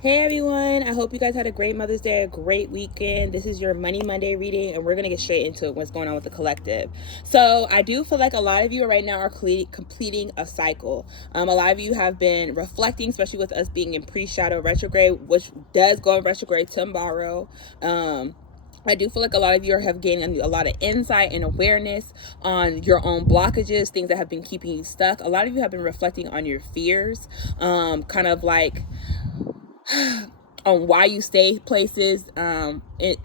Hey everyone, I hope you guys had a great Mother's Day, a great weekend. This is your Money Monday reading, and we're going to get straight into what's going on with the collective. So, I do feel like a lot of you right now are completing a cycle. A lot of you have been reflecting, especially with us being in pre-shadow retrograde, which does go in retrograde tomorrow. I do feel like a lot of you have gained a lot of insight and awareness on your own blockages, things that have been keeping you stuck. A lot of you have been reflecting on your fears, kind of like on why you stay places,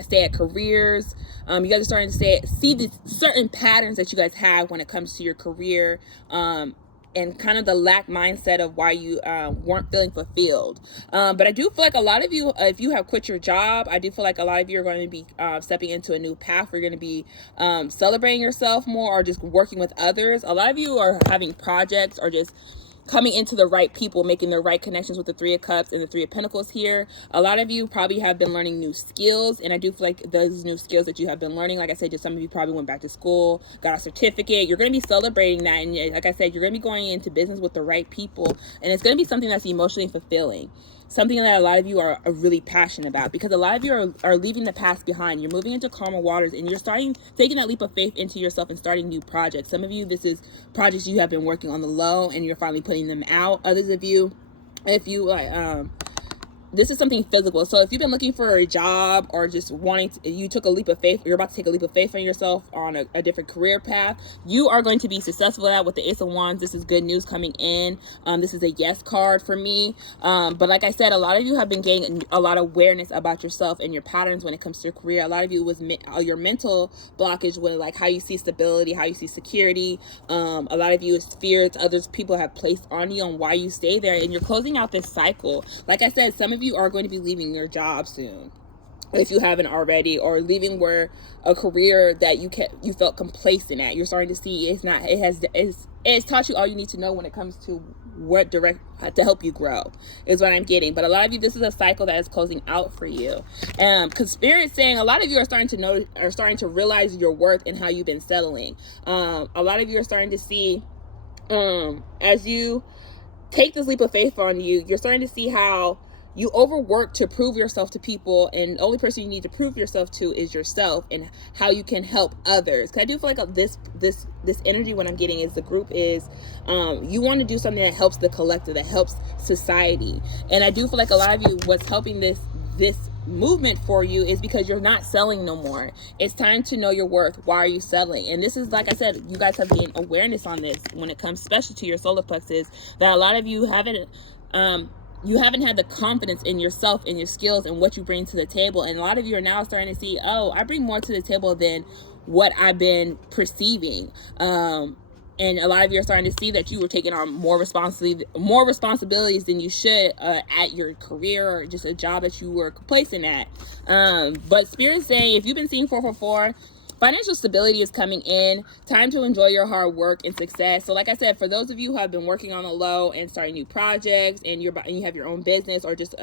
stay at careers. You guys are starting to see the certain patterns that you guys have when it comes to your career, and kind of the lack mindset of why you weren't feeling fulfilled. But I do feel like a lot of you, if you have quit your job, I do feel like a lot of you are going to be stepping into a new path. You're going to be celebrating yourself more, or just working with others. A lot of you are having projects, or just coming into the right people, making the right connections with the Three of Cups and the Three of Pentacles here. A lot of you probably have been learning new skills, and I do feel like those new skills that you have been learning, like I said, just some of you probably went back to school, got a certificate. You're going to be celebrating that, and like I said, you're going to be going into business with the right people, and it's going to be something that's emotionally fulfilling. Something that a lot of you are really passionate about, because a lot of you are leaving the past behind. You're moving into calmer waters, and you're taking that leap of faith into yourself and starting new projects. Some of you, this is projects you have been working on the low, and you're finally putting them out. Others of you, if you this is something physical. So if you've been looking for a job, or just you took a leap of faith, you're about to take a leap of faith on yourself on a different career path, you are going to be successful at that with the Ace of Wands. This is good news coming in. This is a yes card for me. But like I said, a lot of you have been gaining a lot of awareness about yourself and your patterns when it comes to your career. A lot of you was your mental blockage with like how you see stability, how you see security. A lot of you is fears others people have placed on you on why you stay there, and you're closing out this cycle. Like I said, some of you are going to be leaving your job soon, if you haven't already, or leaving where a career that you felt complacent at. You're starting to see it's taught you all you need to know when it comes to what to help you grow, is what I'm getting. But a lot of you, this is a cycle that is closing out for you. Because Spirit's saying a lot of you are starting to realize your worth and how you've been settling. A lot of you are starting to see, as you take this leap of faith on you, you're starting to see how you overwork to prove yourself to people, and the only person you need to prove yourself to is yourself, and how you can help others. Because I do feel like this energy, what I'm getting is the group is you want to do something that helps the collective, that helps society. And I do feel like a lot of you, what's helping this movement for you is because you're not selling no more. It's time to know your worth. Why are you settling? And this is, like I said, you guys have gained awareness on this when it comes especially to your solar plexus, that a lot of you haven't had the confidence in yourself and your skills and what you bring to the table. And a lot of you are now starting to see, oh, I bring more to the table than what I've been perceiving. And a lot of you are starting to see that you were taking on more responsibilities than you should at your career, or just a job that you were complacent at. But Spirit's saying, if you've been seeing 444, financial stability is coming in. Time to enjoy your hard work and success. So like I said, for those of you who have been working on the low and starting new projects, and you have your own business, or just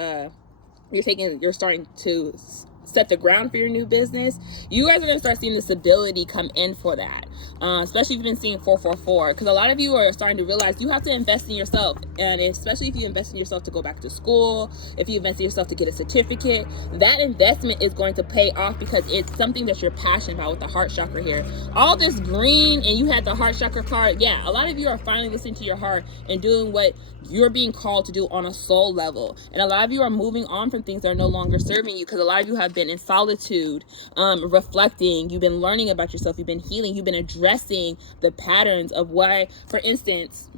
you're starting to set the ground for your new business, you guys are going to start seeing the stability come in for that. Especially if you've been seeing 444, because a lot of you are starting to realize you have to invest in yourself. And especially if you invest in yourself to go back to school, if you invest in yourself to get a certificate, that investment is going to pay off, because it's something that you're passionate about with the heart chakra here. All this green, and you had the heart chakra card. Yeah, a lot of you are finally listening to your heart and doing what you're being called to do on a soul level. And a lot of you are moving on from things that are no longer serving you, because a lot of you have been in solitude, reflecting. You've been learning about yourself. You've been healing. You've been addressing the patterns of why, for instance,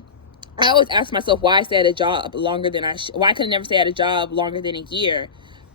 I always ask myself why I stay at a job longer than why I could never stay at a job longer than a year.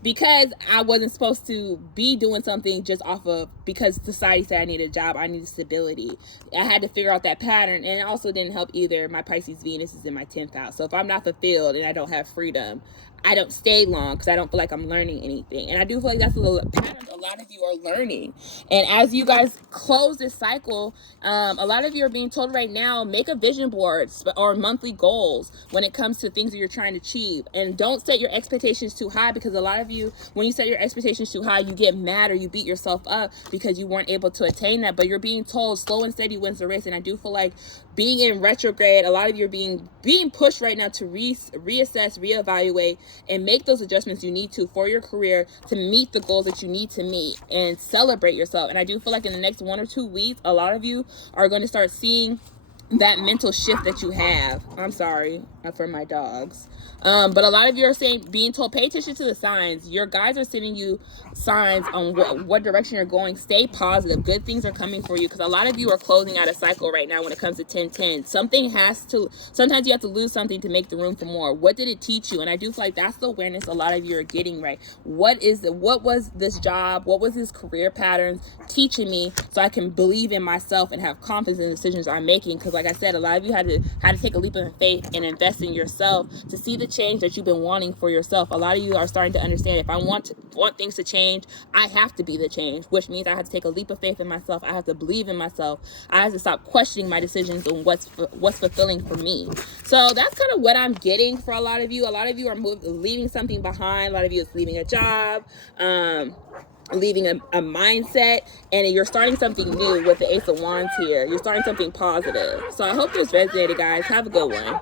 Because I wasn't supposed to be doing something just off of, because society said I needed a job, I needed stability. I had to figure out that pattern. And it also didn't help either. My Pisces Venus is in my 10th house. So if I'm not fulfilled and I don't have freedom, I don't stay long, because I don't feel like I'm learning anything. And I do feel like that's the patterns a lot of you are learning. And as you guys close this cycle, a lot of you are being told right now, make a vision board or monthly goals when it comes to things that you're trying to achieve. And don't set your expectations too high, because a lot of you, when you set your expectations too high, you get mad or you beat yourself up because you weren't able to attain that, but you're being told slow and steady wins the race. And I do feel like being in retrograde, a lot of you are being pushed right now to reassess, reevaluate, and make those adjustments you need to for your career to meet the goals that you need to meet and celebrate yourself. And I do feel like in the next 1 or 2 weeks, a lot of you are going to start seeing that mental shift that you have. I'm sorry for my dogs. But a lot of you are being told, pay attention to the signs. Your guides are sending you signs on what direction you're going. Stay positive. Good things are coming for you, because a lot of you are closing out a cycle right now when it comes to 10-10. Sometimes you have to lose something to make the room for more. What did it teach you? And I do feel like that's the awareness a lot of you are getting right. What was this job? What was this career pattern teaching me, so I can believe in myself and have confidence in the decisions I'm making? Because like I said, a lot of you had to take a leap of faith and invest in yourself to see the change that you've been wanting for yourself. A lot of you are starting to understand, if I want things to change, I have to be the change, which means I have to take a leap of faith in myself. I have to believe in myself. I have to stop questioning my decisions on what's fulfilling for me. So that's kind of what I'm getting for a lot of you. A lot of you are leaving something behind. A lot of you is leaving a job, leaving a mindset, and you're starting something new with the Ace of Wands here. You're starting something positive. So I hope this resonated, guys. Have a good one.